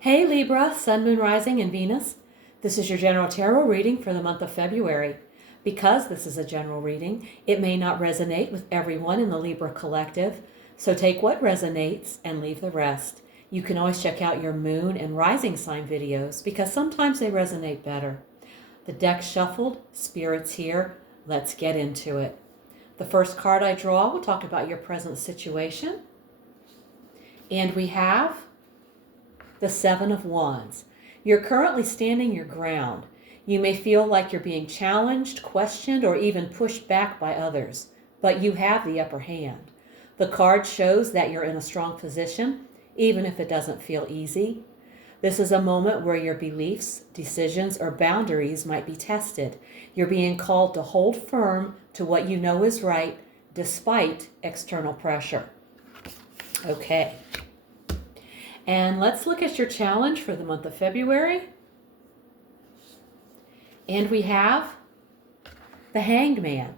Hey Libra, Sun, Moon, Rising, and Venus. This is your general tarot reading for the month of February. Because this is a general reading, it may not resonate with everyone in the Libra collective, so take what resonates and leave the rest. You can always check out your Moon and Rising sign videos because sometimes they resonate better. The deck shuffled, Spirit's here, let's get into it. The first card I draw will talk about your present situation. And we have the Seven of Wands. You're currently standing your ground. You may feel like you're being challenged, questioned, or even pushed back by others, but you have the upper hand. The card shows that you're in a strong position, even if it doesn't feel easy. This is a moment where your beliefs, decisions, or boundaries might be tested. You're being called to hold firm to what you know is right, despite external pressure. Okay. And let's look at your challenge for the month of February. And we have the Hanged Man.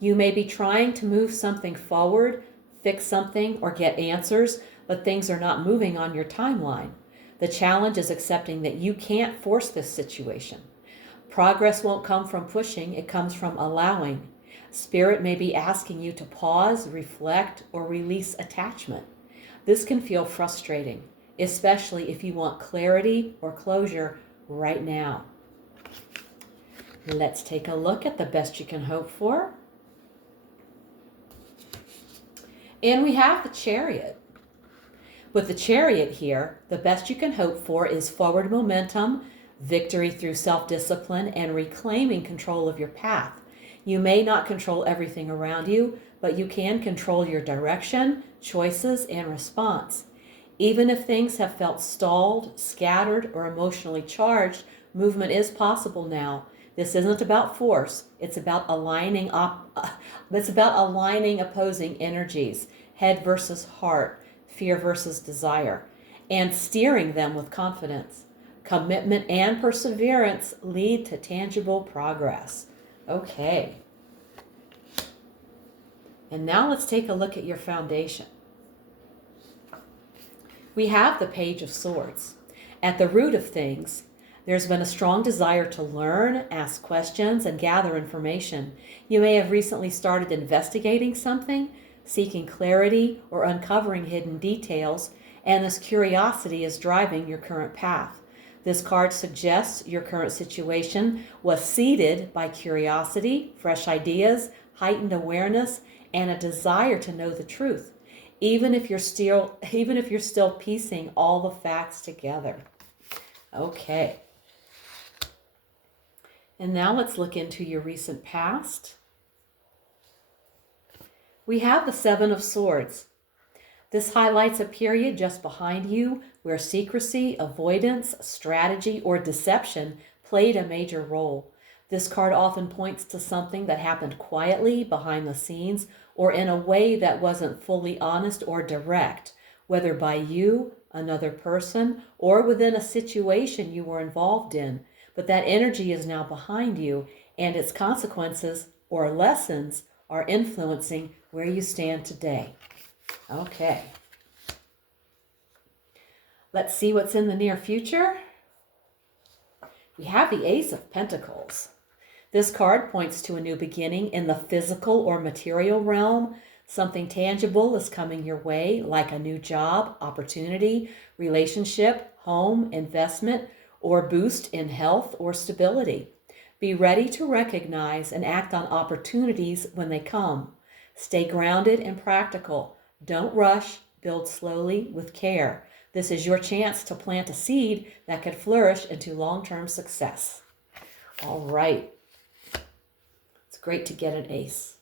You may be trying to move something forward, fix something, or get answers, but things are not moving on your timeline. The challenge is accepting that you can't force this situation. Progress won't come from pushing, it comes from allowing. Spirit may be asking you to pause, reflect, or release attachment. This can feel frustrating, especially if you want clarity or closure right now. Let's take a look at the best you can hope for. And we have the Chariot. With the Chariot here, the best you can hope for is forward momentum, victory through self-discipline, and reclaiming control of your path. You may not control everything around you, but you can control your direction, choices, and response. Even if things have felt stalled, scattered, or emotionally charged, movement is possible now. This isn't about force. It's about aligning opposing energies, head versus heart, fear versus desire, and steering them with confidence. Commitment and perseverance lead to tangible progress. Okay. And now let's take a look at your foundation. We have the Page of Swords. At the root of things, there's been a strong desire to learn, ask questions, and gather information. You may have recently started investigating something, seeking clarity, or uncovering hidden details, and this curiosity is driving your current path. This card suggests your current situation was seeded by curiosity, fresh ideas, heightened awareness, and a desire to know the truth, even if you're still piecing all the facts together. Okay. And now let's look into your recent past. We have the Seven of Swords. This highlights a period just behind you where secrecy, avoidance, strategy, or deception played a major role. This card often points to something that happened quietly behind the scenes or in a way that wasn't fully honest or direct, whether by you, another person, or within a situation you were involved in. But that energy is now behind you, and its consequences or lessons are influencing where you stand today. Okay. Let's see what's in the near future. We have the Ace of Pentacles. This card points to a new beginning in the physical or material realm. Something tangible is coming your way, like a new job, opportunity, relationship, home, investment, or boost in health or stability. Be ready to recognize and act on opportunities when they come. Stay grounded and practical. Don't rush, build slowly with care. This is your chance to plant a seed that could flourish into long-term success. All right. It's great to get an ace.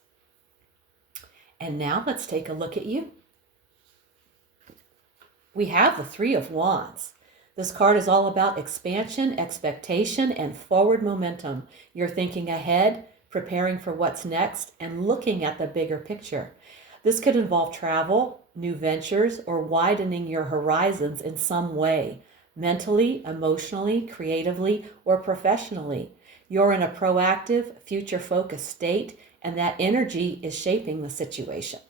And now let's take a look at you. We have the Three of Wands. This card is all about expansion, expectation, and forward momentum. You're thinking ahead, preparing for what's next, and looking at the bigger picture. This could involve travel, new ventures, or widening your horizons in some way, mentally, emotionally, creatively, or professionally. You're in a proactive, future-focused state, and that energy is shaping the situation.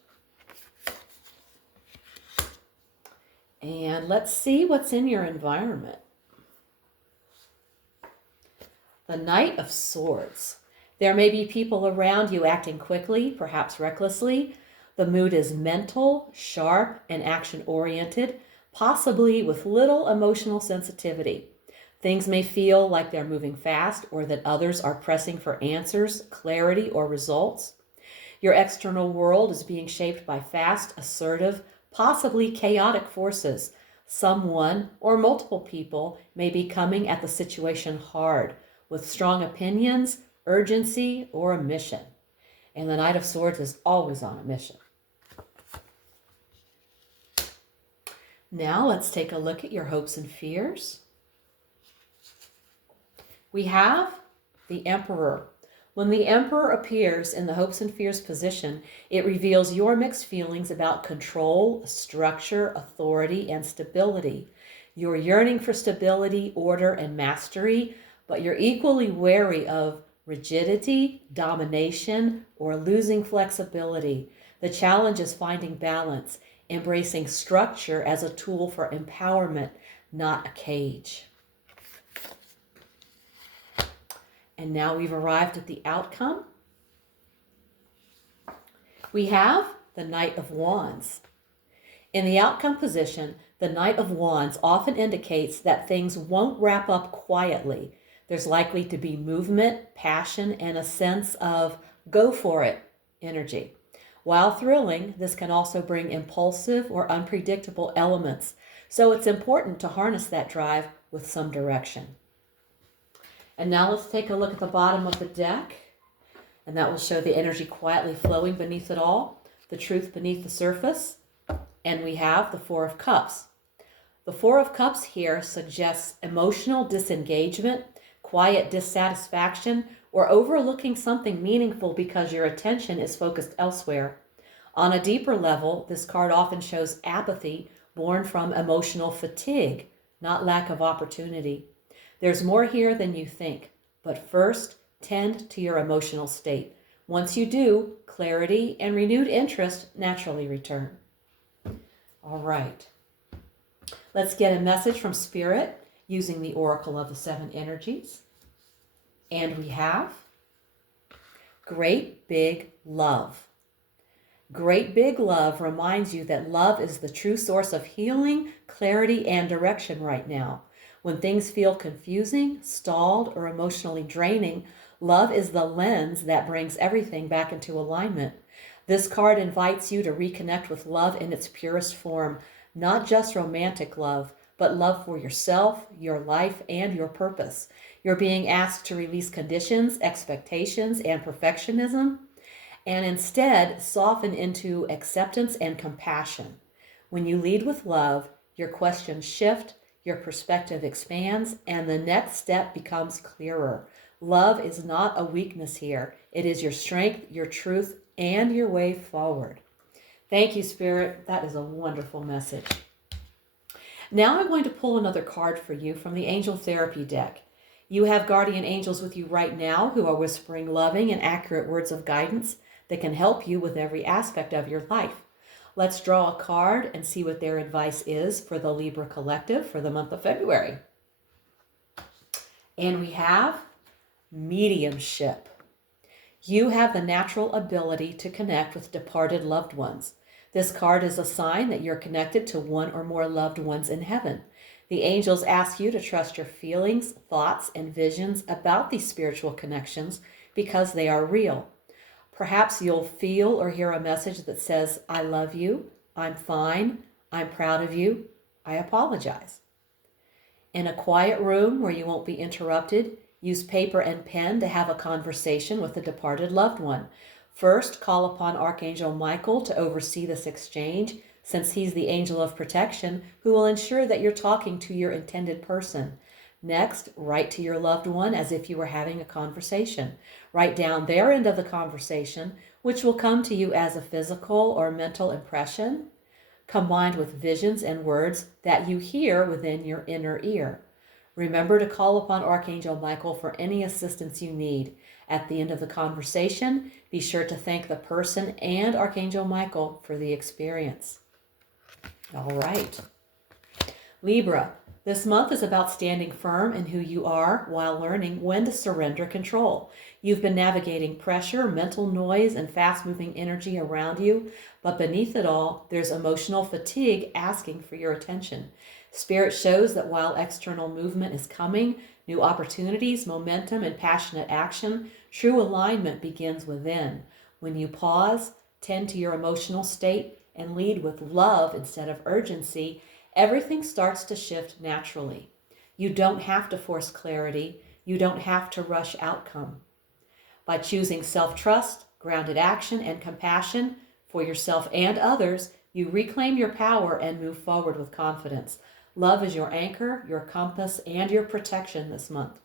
And let's see what's in your environment. The Knight of Swords. There may be people around you acting quickly, perhaps recklessly. The mood is mental, sharp, and action-oriented, possibly with little emotional sensitivity. Things may feel like they're moving fast or that others are pressing for answers, clarity, or results. Your external world is being shaped by fast, assertive, possibly chaotic forces. Someone or multiple people may be coming at the situation hard, with strong opinions, urgency, or a mission. And the Knight of Swords is always on a mission. Now let's take a look at your hopes and fears. We have the Emperor. When the Emperor appears in the hopes and fears position, it reveals your mixed feelings about control, structure, authority, and stability. You're yearning for stability, order, and mastery, but you're equally wary of rigidity, domination, or losing flexibility. The challenge is finding balance, embracing structure as a tool for empowerment, not a cage. And now we've arrived at the outcome. We have the Knight of Wands. In the outcome position, the Knight of Wands often indicates that things won't wrap up quietly. There's likely to be movement, passion, and a sense of go for it energy. While thrilling, this can also bring impulsive or unpredictable elements. So it's important to harness that drive with some direction. And now let's take a look at the bottom of the deck. And that will show the energy quietly flowing beneath it all, the truth beneath the surface. And we have the Four of Cups. The Four of Cups here suggests emotional disengagement, quiet dissatisfaction, or overlooking something meaningful because your attention is focused elsewhere. On a deeper level, this card often shows apathy born from emotional fatigue, not lack of opportunity. There's more here than you think, but first, tend to your emotional state. Once you do, clarity and renewed interest naturally return. All right. Let's get a message from Spirit using the Oracle of the Seven Energies. And we have Great Big Love. Great Big Love reminds you that love is the true source of healing, clarity, and direction right now. When things feel confusing, stalled, or emotionally draining, love is the lens that brings everything back into alignment. This card invites you to reconnect with love in its purest form, not just romantic love, but love for yourself, your life, and your purpose. You're being asked to release conditions, expectations, and perfectionism, and instead soften into acceptance and compassion. When you lead with love, your questions shift, your perspective expands, and the next step becomes clearer. Love is not a weakness here. It is your strength, your truth, and your way forward. Thank you, Spirit. That is a wonderful message. Now I'm going to pull another card for you from the Angel Therapy deck. You have guardian angels with you right now who are whispering loving and accurate words of guidance that can help you with every aspect of your life. Let's draw a card and see what their advice is for the Libra Collective for the month of February. And we have mediumship. You have the natural ability to connect with departed loved ones. This card is a sign that you're connected to one or more loved ones in heaven. The angels ask you to trust your feelings, thoughts, and visions about these spiritual connections because they are real. Perhaps you'll feel or hear a message that says, I love you, I'm fine, I'm proud of you, I apologize. In a quiet room where you won't be interrupted, use paper and pen to have a conversation with a departed loved one. First, call upon Archangel Michael to oversee this exchange, since he's the angel of protection who will ensure that you're talking to your intended person. Next, write to your loved one as if you were having a conversation. Write down their end of the conversation, which will come to you as a physical or mental impression, combined with visions and words that you hear within your inner ear. Remember to call upon Archangel Michael for any assistance you need. At the end of the conversation, be sure to thank the person and Archangel Michael for the experience. All right. Libra, this month is about standing firm in who you are while learning when to surrender control. You've been navigating pressure, mental noise, and fast-moving energy around you, but beneath it all, there's emotional fatigue asking for your attention. Spirit shows that while external movement is coming, new opportunities, momentum, and passionate action, true alignment begins within. When you pause, tend to your emotional state, and lead with love instead of urgency, everything starts to shift naturally. You don't have to force clarity. You don't have to rush outcome. By choosing self-trust, grounded action, and compassion for yourself and others, you reclaim your power and move forward with confidence. Love is your anchor, your compass, and your protection this month.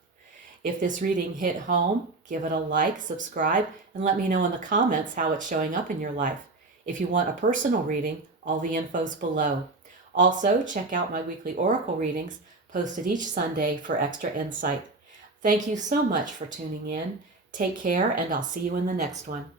If this reading hit home, give it a like, subscribe, and let me know in the comments how it's showing up in your life. If you want a personal reading, all the info's below. Also, check out my weekly oracle readings posted each Sunday for extra insight. Thank you so much for tuning in. Take care, and I'll see you in the next one.